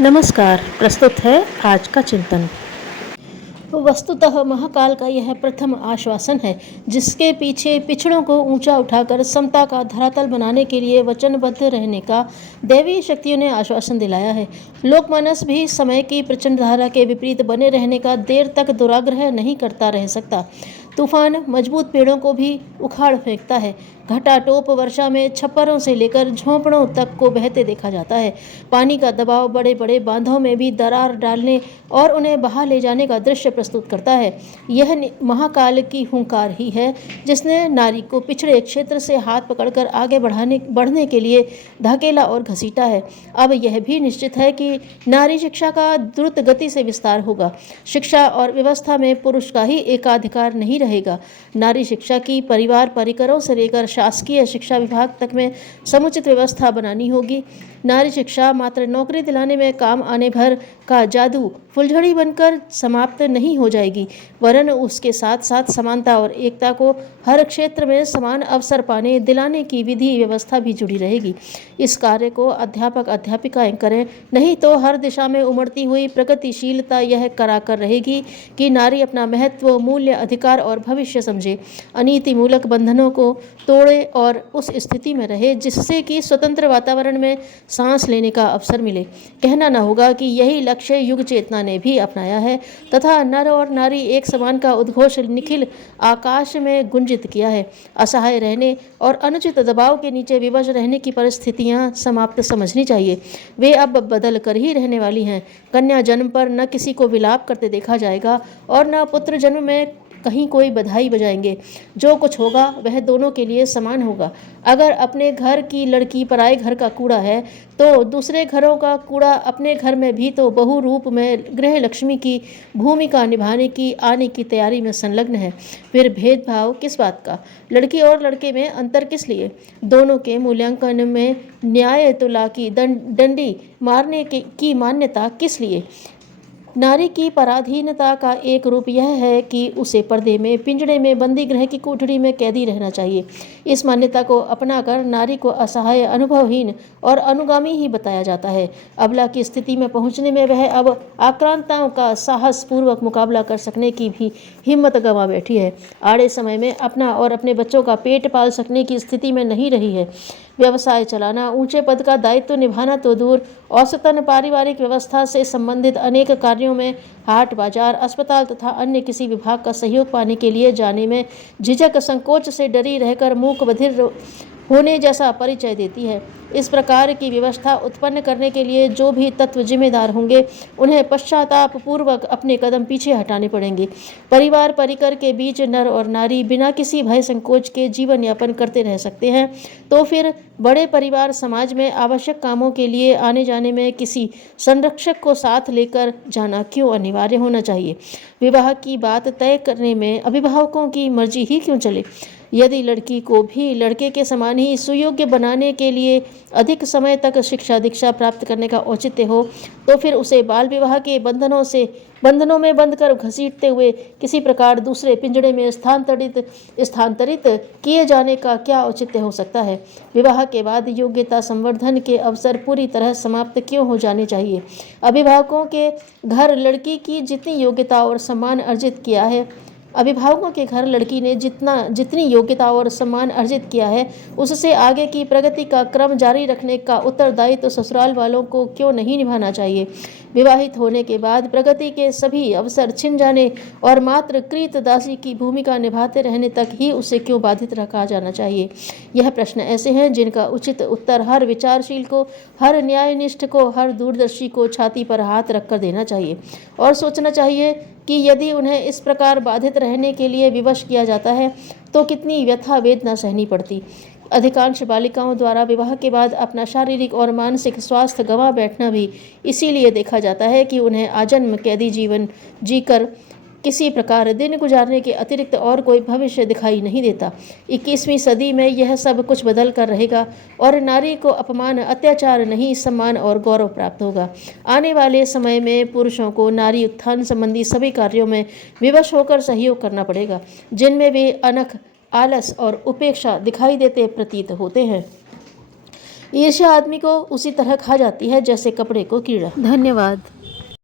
नमस्कार। प्रस्तुत है आज का चिंतन। वस्तुतः महाकाल का यह प्रथम आश्वासन है, जिसके पीछे पिछड़ों को ऊंचा उठाकर समता का धरातल बनाने के लिए वचनबद्ध रहने का दैवीय शक्तियों ने आश्वासन दिलाया है। लोकमानस भी समय की प्रचंड धारा के विपरीत बने रहने का देर तक दुराग्रह नहीं करता रह सकता। तूफान मजबूत पेड़ों को भी उखाड़ फेंकता है। घटाटोप वर्षा में छप्परों से लेकर झोंपड़ों तक को बहते देखा जाता है। पानी का दबाव बड़े बड़े बांधों में भी दरार डालने और उन्हें बहा ले जाने का दृश्य प्रस्तुत करता है। यह महाकाल की हुंकार ही है, जिसने नारी को पिछड़े क्षेत्र से हाथ पकड़कर आगे बढ़ने के लिए धकेला और घसीटा है। अब यह भी निश्चित है कि नारी शिक्षा का द्रुत गति से विस्तार होगा। शिक्षा और व्यवस्था में पुरुष का ही एकाधिकार नहीं रहेगा। नारी शिक्षा की परिवार परिकरों से लेकर शासकीय शिक्षा विभाग तक में समुचित व्यवस्था बनानी होगी। नारी शिक्षा मात्र नौकरी दिलाने में काम आने भर का जादू फुलझड़ी बनकर समाप्त नहीं हो जाएगी, वरन उसके साथ साथ समानता और एकता को हर क्षेत्र में समान अवसर पाने दिलाने की विधि व्यवस्था भी जुड़ी रहेगी। इस कार्य को अध्यापक अध्यापिकाएं करें, नहीं तो हर दिशा में उमड़ती हुई प्रगतिशीलता यह कराकर रहेगी कि नारी अपना महत्व, मूल्य, अधिकार और भविष्य समझे, अनीतिमूलक बंधनों को तोड़े और उस स्थिति में रहे जिससे कि स्वतंत्र वातावरण में सांस लेने का अवसर मिले। कहना न होगा कि यही लक्ष्य युग चेतना ने भी अपनाया है तथा नर और नारी एक समान का उद्घोष निखिल आकाश में गुंजित किया है। असहाय रहने और अनुचित दबाव के नीचे विवश रहने की परिस्थितियां समाप्त समझनी चाहिए। वे अब बदल कर ही रहने वाली हैं। कन्या जन्म पर न किसी को विलाप करते देखा जाएगा और न पुत्र जन्म में कहीं कोई बधाई बजाएंगे। जो कुछ होगा वह दोनों के लिए समान होगा। अगर अपने घर की लड़की पराए घर का कूड़ा है, तो दूसरे घरों का कूड़ा अपने घर में भी तो बहु रूप में गृह लक्ष्मी की भूमिका निभाने की आने की तैयारी में संलग्न है। फिर भेदभाव किस बात का? लड़की और लड़के में अंतर किस लिए? दोनों के मूल्यांकन में न्याय तुला की डंडी मारने की मान्यता किस लिए? नारी की पराधीनता का एक रूप यह है कि उसे पर्दे में, पिंजड़े में, बंदी गृह की कोठरी में कैदी रहना चाहिए। इस मान्यता को अपनाकर नारी को असहाय, अनुभवहीन और अनुगामी ही बताया जाता है। अबला की स्थिति में पहुंचने में वह अब आक्रांताओं का साहस पूर्वक मुकाबला कर सकने की भी हिम्मत गंवा बैठी है। आड़े समय में अपना और अपने बच्चों का पेट पाल सकने की स्थिति में नहीं रही है। व्यवसाय चलाना, ऊंचे पद का दायित्व निभाना तो दूर, औसतन पारिवारिक व्यवस्था से संबंधित अनेक कार्यों में हाट बाजार, अस्पताल तथा अन्य किसी विभाग का सहयोग पाने के लिए जाने में झिझक, संकोच से डरी रहकर मूक बधिर होने जैसा परिचय देती है। इस प्रकार की व्यवस्था उत्पन्न करने के लिए जो भी तत्व जिम्मेदार होंगे, उन्हें पश्चाताप पूर्वक अपने कदम पीछे हटाने पड़ेंगे। परिवार परिकर के बीच नर और नारी बिना किसी भय संकोच के जीवन यापन करते रह सकते हैं, तो फिर बड़े परिवार समाज में आवश्यक कामों के लिए आने जाने में किसी संरक्षक को साथ लेकर जाना क्यों अनिवार्य होना चाहिए? विवाह की बात तय करने में अभिभावकों की मर्जी ही क्यों चले? यदि लड़की को भी लड़के के समान ही सुयोग्य बनाने के लिए अधिक समय तक शिक्षा दीक्षा प्राप्त करने का औचित्य हो, तो फिर उसे बाल विवाह के बंधनों में बंद कर घसीटते हुए किसी प्रकार दूसरे पिंजड़े में स्थानांतरित किए जाने का क्या औचित्य हो सकता है? विवाह के बाद योग्यता संवर्धन के अवसर पूरी तरह समाप्त क्यों हो जाने चाहिए? अभिभावकों के घर लड़की की जितनी योग्यता और सम्मान अर्जित किया है, अभिभावकों के घर लड़की ने जितनी योग्यता और सम्मान अर्जित किया है, उससे आगे की प्रगति का क्रम जारी रखने का उत्तरदायित्व तो ससुराल वालों को क्यों नहीं निभाना चाहिए? विवाहित होने के बाद प्रगति के सभी अवसर छिन जाने और मात्र कृत दासी की भूमिका निभाते रहने तक ही उसे क्यों बाधित रखा जाना चाहिए? यह प्रश्न ऐसे हैं जिनका उचित उत्तर हर विचारशील को, हर न्यायनिष्ठ को, हर दूरदर्शी को छाती पर हाथ रखकर देना चाहिए और सोचना चाहिए कि यदि उन्हें इस प्रकार बाधित रहने के लिए विवश किया जाता है, तो कितनी व्यथा वेदना सहनी पड़ती। अधिकांश बालिकाओं द्वारा विवाह के बाद अपना शारीरिक और मानसिक स्वास्थ्य गंवा बैठना भी इसीलिए देखा जाता है कि उन्हें आजन्म कैदी जीवन जीकर किसी प्रकार दिन गुजारने के अतिरिक्त और कोई भविष्य दिखाई नहीं देता। 21वीं सदी में यह सब कुछ बदल कर रहेगा और नारी को अपमान, अत्याचार नहीं, सम्मान और गौरव प्राप्त होगा। आने वाले समय में पुरुषों को नारी उत्थान संबंधी सभी कार्यों में विवश होकर सहयोग करना पड़ेगा, जिनमें वे अनख, आलस और उपेक्षा दिखाई देते प्रतीत होते हैं। ईर्ष्या आदमी को उसी तरह खा जाती है जैसे कपड़े को कीड़ा। धन्यवाद।